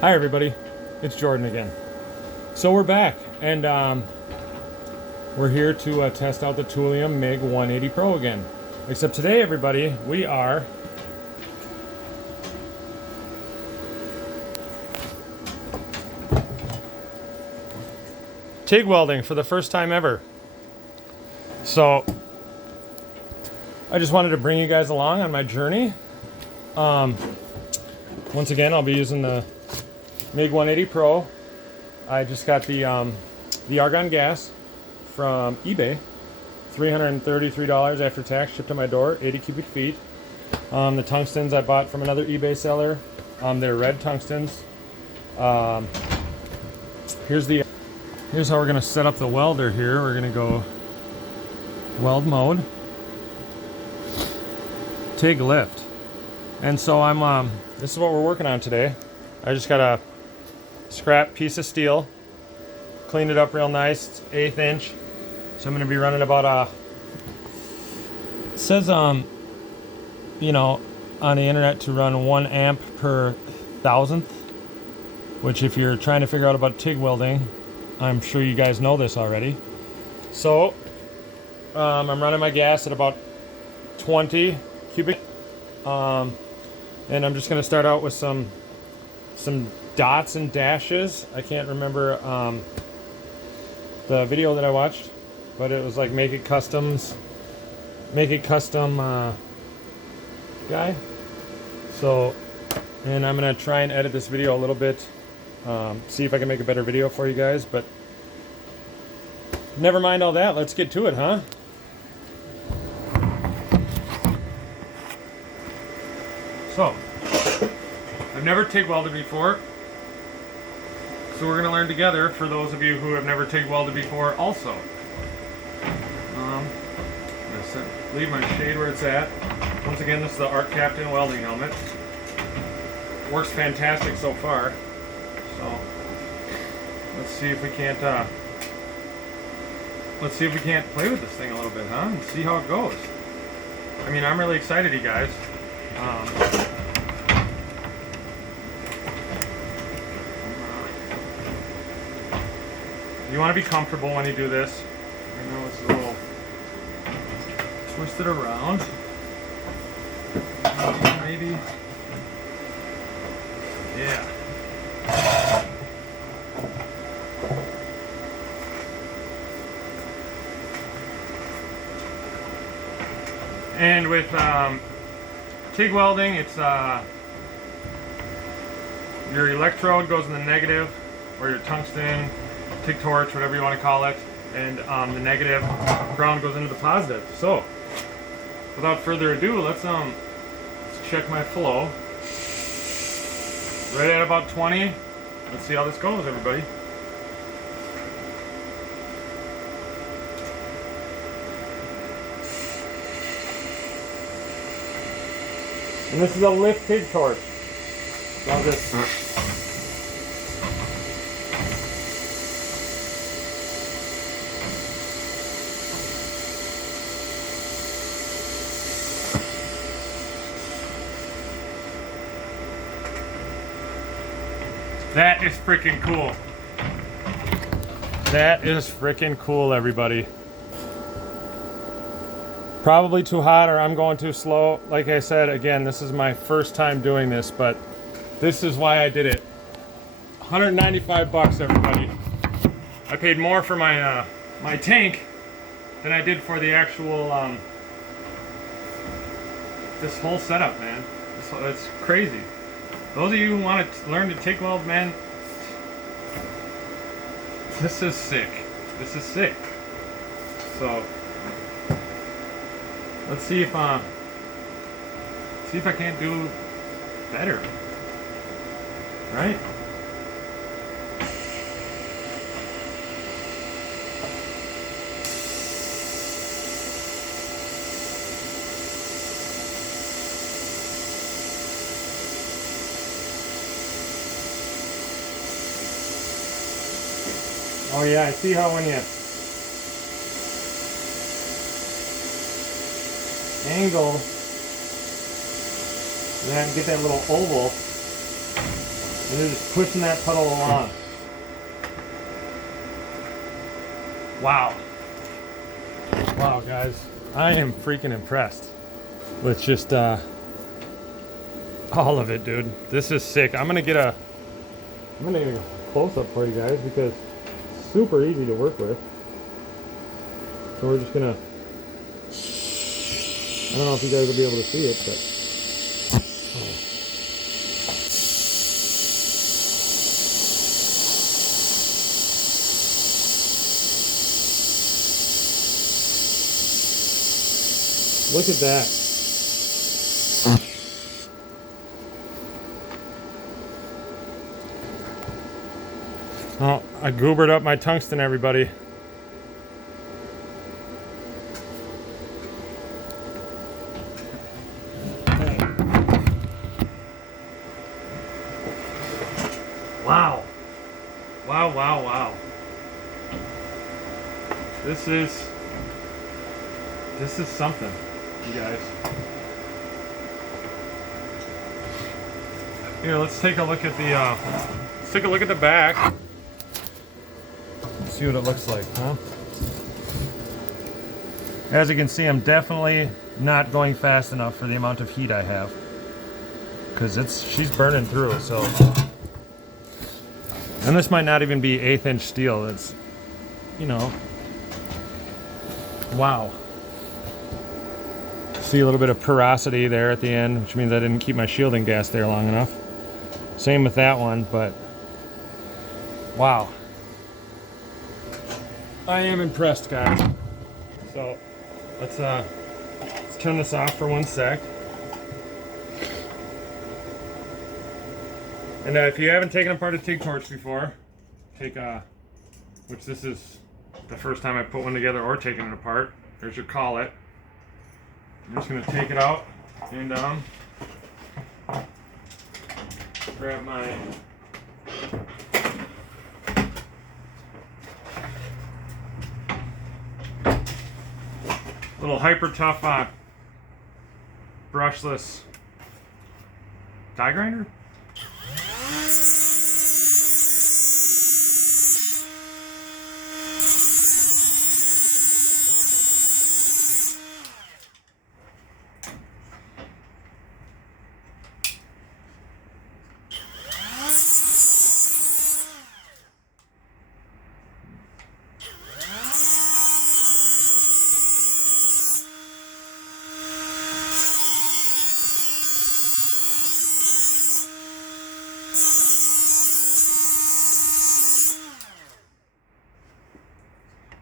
Hi everybody, it's Jordan again. So we're back, and we're here to test out the Toolion MIG 180 Pro again. Except today, everybody, we are TIG welding for the first time ever. So I just wanted to bring you guys along on my journey. Once again, I'll be using the MIG 180 Pro. I just got the argon gas from eBay, $333 after tax, shipped to my door, 80 cubic feet. The tungstens I bought from another eBay seller. They're red tungstens. Here's how we're gonna set up the welder here. We're gonna go weld mode, TIG lift, and so this is what we're working on today. I just got a scrap piece of steel, cleaned it up real nice. It's 1/8 inch, so I'm going to be running about it says you know, on the internet to run 1 amp per thousandth, which if you're trying to figure out about TIG welding, I'm sure you guys know this already. So I'm running my gas at about 20 cubic, and I'm just going to start out with some dots and dashes. I can't remember the video that I watched, but it was like make it custom guy. So, and I'm gonna try and edit this video a little bit, see if I can make a better video for you guys, but never mind all that, let's get to it, huh? So, I've never TIG welded before, so we're going to learn together for those of you who have never TIG welded before also. I'm going to leave my shade where it's at. Once again, this is the Art Captain welding helmet. Works fantastic so far. So let's see if we can't play with this thing a little bit, huh? And see how it goes. I mean, I'm really excited, you guys. You want to be comfortable when you do this. I know it's a little twisted around. Maybe. Yeah. And with TIG welding, it's your electrode goes in the negative, or your tungsten, TIG torch, whatever you want to call it, and the negative ground goes into the positive. So, without further ado, let's check my flow. Right at about 20. Let's see how this goes, everybody. And this is a lift TIG torch. So I'll just That is freaking cool. That is freaking cool, everybody. Probably too hot, or I'm going too slow. Like I said, again, this is my first time doing this, but this is why I did it. 195 bucks, everybody. I paid more for my my tank than I did for the actual this whole setup, man. It's crazy. Those of you who want to learn to TIG weld, man, this is sick. This is sick. So let's see if I can't do better. Right? Oh yeah, I see how when you angle that and get that little oval, And you're just pushing that puddle along. Wow. Wow, guys. I am freaking impressed with just all of it, dude. This is sick. I'm gonna get a close-up for you guys because it's super easy to work with. So we're just gonna, I don't know if you guys will be able to see it, but look at that. Oh, I goobered up my tungsten, everybody. Wow. Wow, wow, wow. This is something, you guys. Here, let's take a look at the back. See what it looks like, huh? As you can see, I'm definitely not going fast enough for the amount of heat I have, because she's burning through. So, and this might not even be 1/8 inch steel. It's, you know, wow. See a little bit of porosity there at the end, which means I didn't keep my shielding gas there long enough. Same with that one, but wow. I am impressed, guys. So let's turn this off for 1 sec. And if you haven't taken apart a TIG torch before, which this is the first time I put one together or taken it apart. There's your collet. I'm just gonna take it out and grab my little hyper tough brushless die grinder.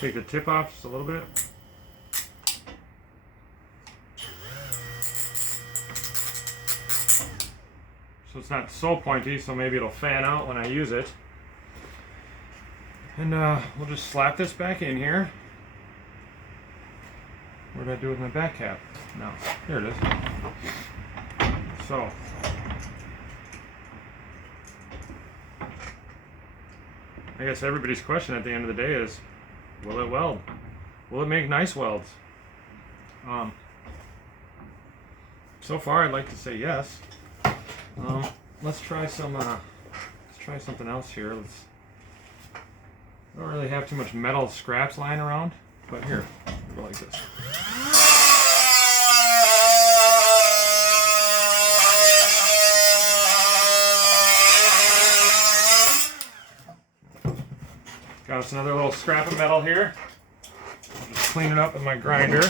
Take the tip off just a little bit. So it's not so pointy, so maybe it'll fan out when I use it. And we'll just slap this back in here. What did I do with my back cap? No, here it is. So, I guess everybody's question at the end of the day is, will it weld? Will it make nice welds? So far, I'd like to say yes. Let's try something else here. I don't really have too much metal scraps lying around, but here, go like this. Got us another little scrap of metal here. Just clean it up with my grinder.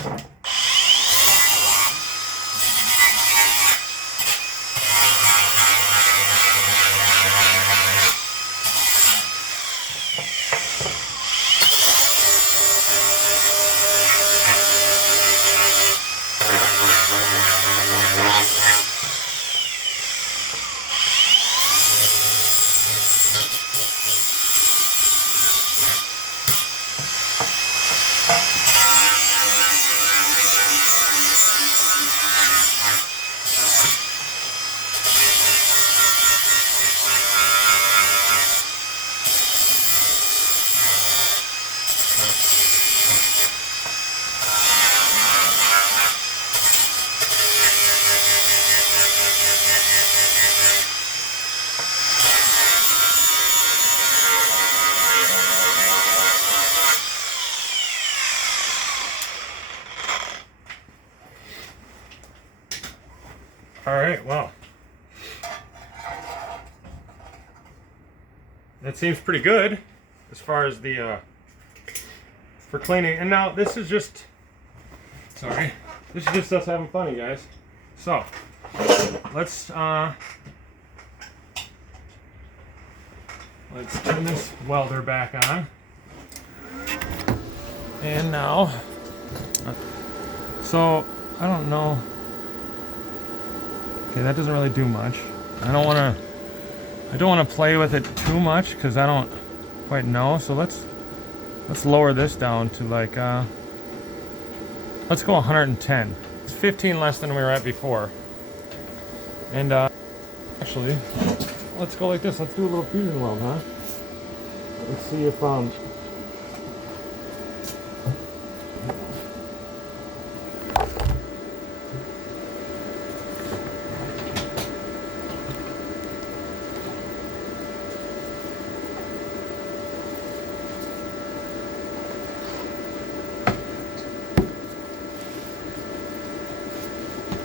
that seems pretty good as far as the for cleaning. And now this is just, sorry, this is just us having fun, you guys. So let's turn this welder back on. And now, so I don't know. Okay, that doesn't really do much. I don't want to play with it too much because I don't quite know. So let's lower this down to like let's go 110. It's 15 less than we were at before. And actually, let's go like this. Let's do a little fusion weld, huh? Let's see if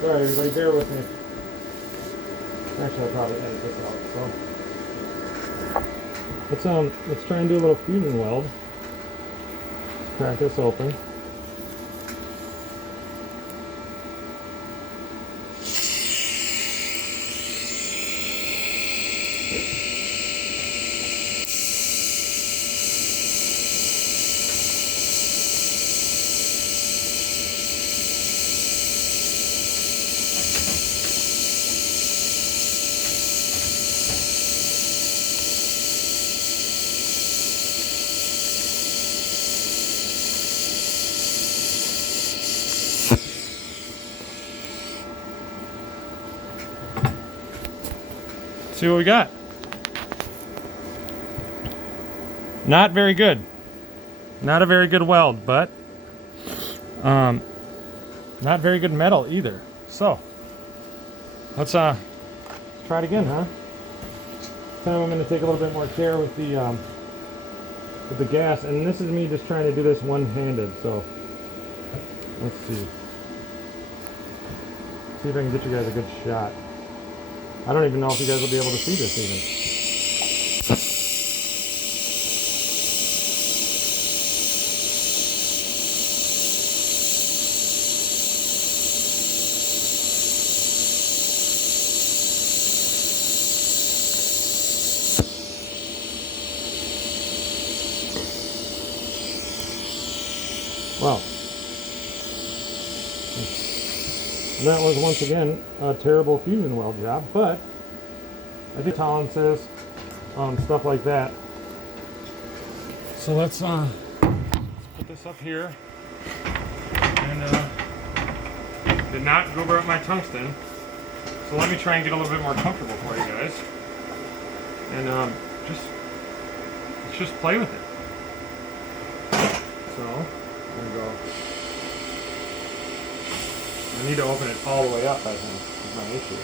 sorry, everybody, bear with me. Actually, I'll probably edit this out. So let's try and do a little fusion weld. Let's crack this open. See what we got. Not very good. Not a very good weld, but not very good metal either. So let's try it again, huh? This time I'm going to take a little bit more care with the gas, and this is me just trying to do this one-handed. So let's see. See if I can get you guys a good shot. I don't even know if you guys will be able to see this even. Wow. And that was once again a terrible fusion weld job, but I think tolerances, stuff like that. So let's put this up here, and did not go up my tungsten. So let me try and get a little bit more comfortable for you guys, and let's just play with it. So I'm gonna go. I need to open it all the way up, I think, is my issue.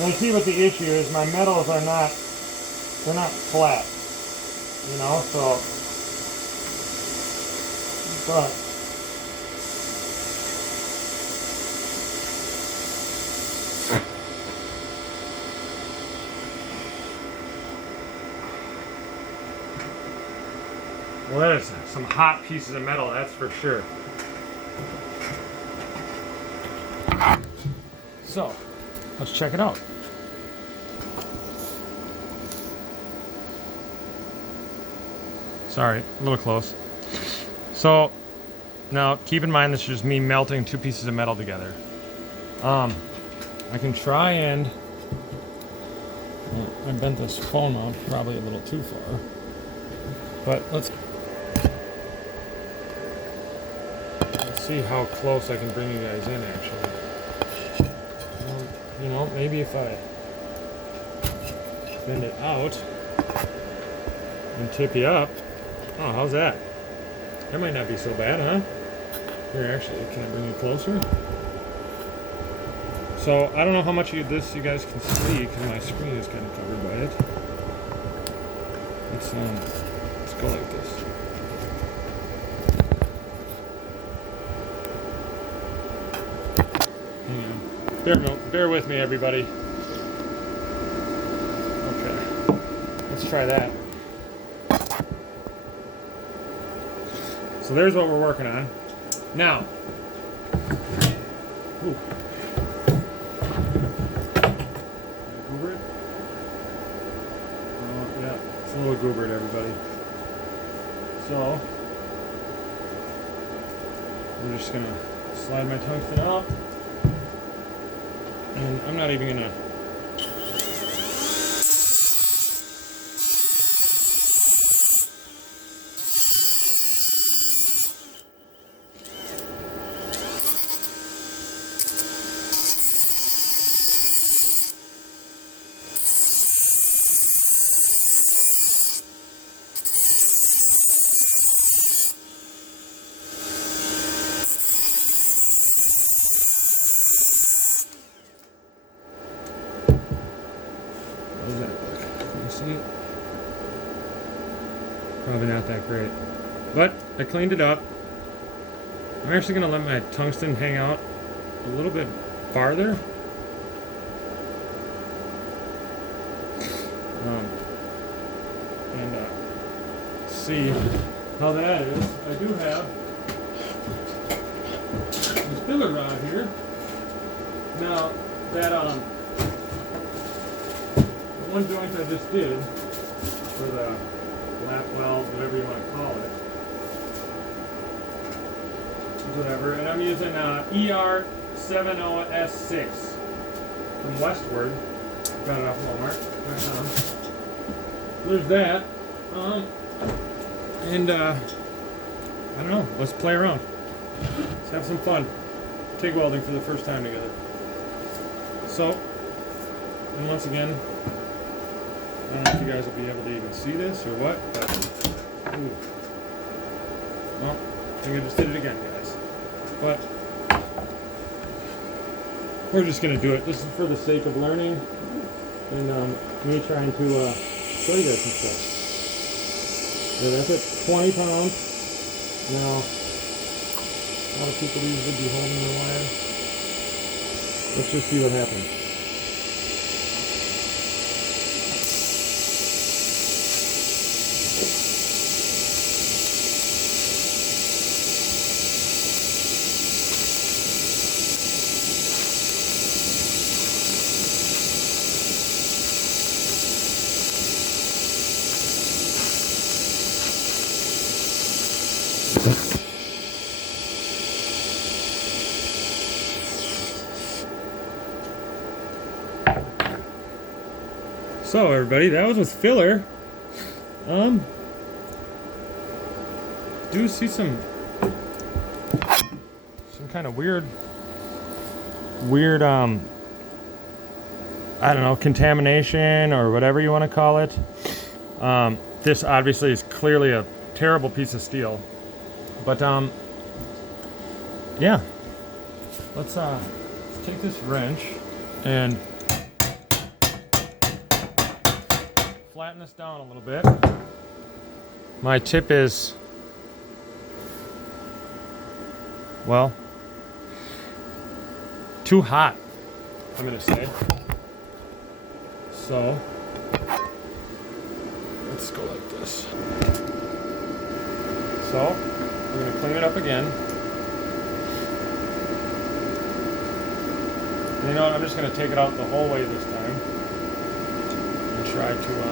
Now you see what the issue is, my metals are not, they're not flat, you know, so, but, well, that is some hot pieces of metal, that's for sure. So, let's check it out. Sorry, a little close. So, now keep in mind this is just me melting two pieces of metal together. I can try and... I bent this phone mount probably a little too far. But let's see how close I can bring you guys in, actually. You know, maybe if I bend it out and tip you up. Oh, how's that? That might not be so bad, huh? Here, actually, can I bring you closer? So I don't know how much of this you guys can see because my screen is kind of covered by it. Let's go like this. Hang on. Bear with me, everybody. Okay, let's try that. So there's what we're working on. Now, ooh. Goober it? Yeah, it's a little goobered, everybody. So, we're just gonna slide my tungsten out. And I'm not even gonna How does that look? Can you see it? Probably not that great. But I cleaned it up. I'm actually going to let my tungsten hang out a little bit farther. And see how that is. I do have this filler rod here. Now, that one joint I just did, or the lap weld, whatever you want to call it, whatever, and I'm using ER70S6 from Westward. Got it off Walmart. There's that, and I don't know. Let's play around. Let's have some fun. TIG welding for the first time together. So, and once again, I don't know if you guys will be able to even see this or what, but ooh. Well, I think I just did it again, guys. But we're just gonna do it. This is for the sake of learning and me trying to show you guys some stuff. So that's at 20 pounds. Now, a lot of people usually be holding the wire. Let's just see what happens. So everybody, that was with filler. Do see some kind of weird I don't know, contamination or whatever you want to call it. This obviously is clearly a terrible piece of steel, but yeah, let's take this wrench and flatten this down a little bit. My tip is, well, too hot, I'm gonna say. So let's go like this. So we're gonna clean it up again. And you know what, I'm just gonna take it out the whole way this time and try to clean it.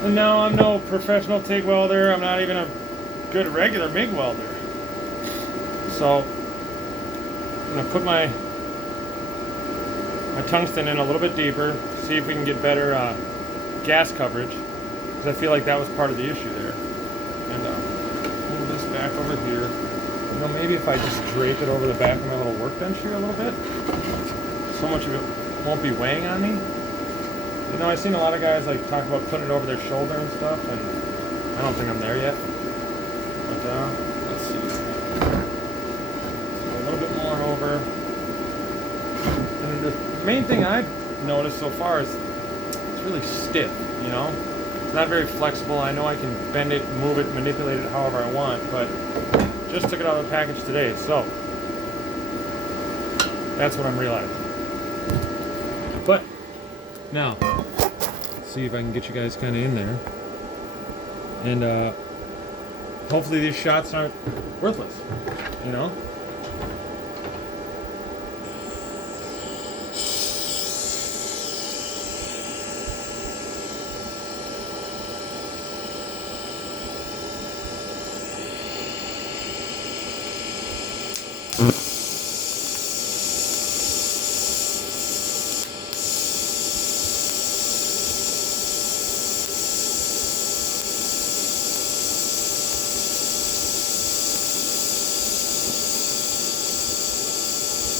And now I'm no professional TIG welder. I'm not even a good regular MIG welder. So I'm gonna put my my tungsten in a little bit deeper, see if we can get better gas coverage, because I feel like that was part of the issue there. And move this back over here. You know, maybe if I just drape it over the back of my little workbench here a little bit, so much of it won't be weighing on me. You know, I've seen a lot of guys like talk about putting it over their shoulder and stuff, and I don't think I'm there yet. But let's see. So a little bit more over. And the main thing I've noticed so far is it's really stiff, you know? It's not very flexible. I know I can bend it, move it, manipulate it however I want, but just took it out of the package today, so that's what I'm realizing. But now, let's see if I can get you guys kind of in there. And hopefully these shots aren't worthless, you know?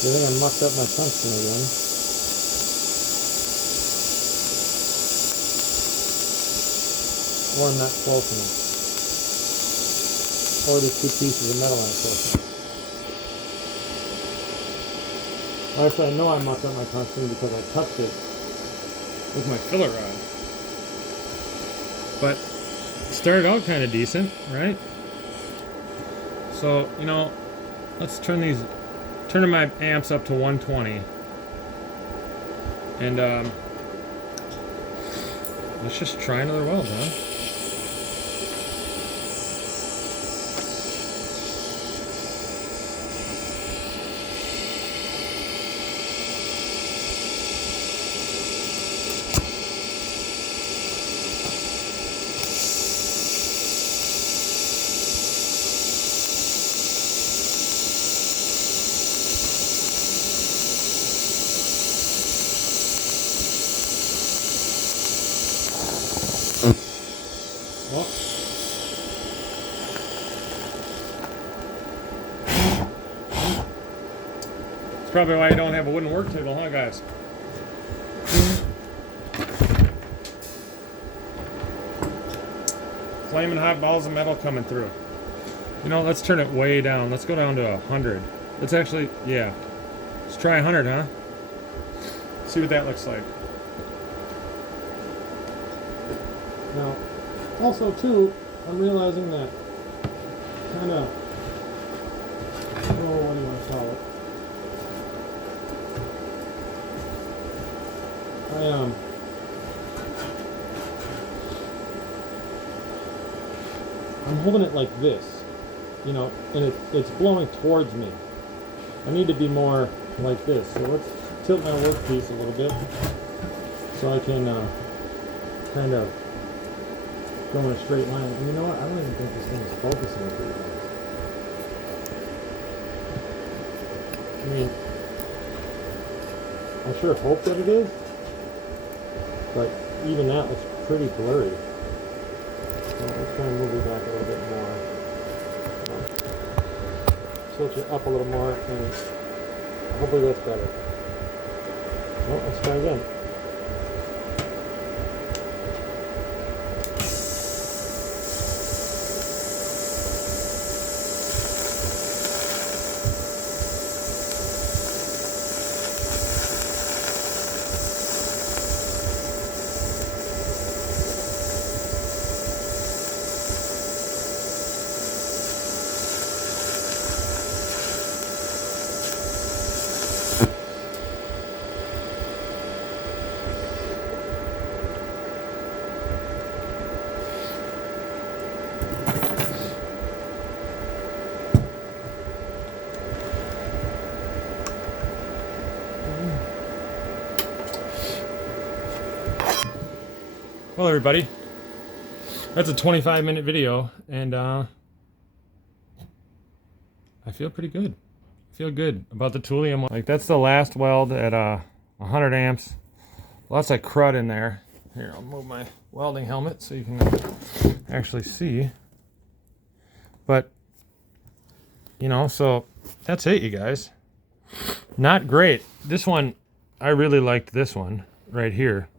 I think I mucked up my tungsten again. Or I'm not close enough. Or there's two pieces of metal on it close enough. Well, actually, I know I mucked up my tungsten because I touched it with my filler rod. But it started out kind of decent, right? So, you know, let's turning my amps up to 120, and let's just try another weld, huh? Well, it's probably why you don't have a wooden work table, huh, guys? Flaming hot balls of metal coming through. You know, let's turn it way down. Let's go down to 100. Let's actually, yeah. Let's try 100, huh? See what that looks like. Now, also too, I'm realizing that kind of, oh, what do you want to call it? I'm holding it like this, you know, and it's blowing towards me. I need to be more like this. So let's tilt my workpiece a little bit so I can kind of go in a straight line. And you know what? I don't even think this thing is focusing pretty well. I mean, I sure hope that it is, but even that looks pretty blurry. So let's try and move it back a little bit more. Tilt it up a little more, and hopefully that's better. Well, let's try again. Well, everybody, that's a 25-minute video, and I feel pretty good. I feel good about the toolium. Like, that's the last weld at 100 amps. Lots of crud in there. Here, I'll move my welding helmet so you can actually see. But, you know, so that's it, you guys. Not great. This one, I really liked this one right here.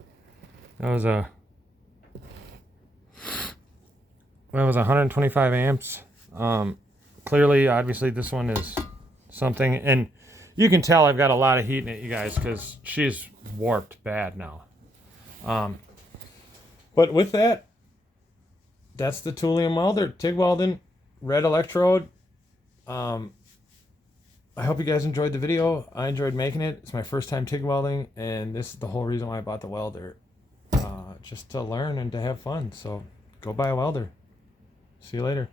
That was 125 amps. Clearly, obviously, this one is something, and you can tell I've got a lot of heat in it, you guys, because she's warped bad now. But with that, that's the toolion welder, TIG welding, red electrode. I hope you guys enjoyed the video. I enjoyed making it. It's my first time TIG welding, and this is the whole reason why I bought the welder. Just to learn and to have fun. So go buy a welder. See you later.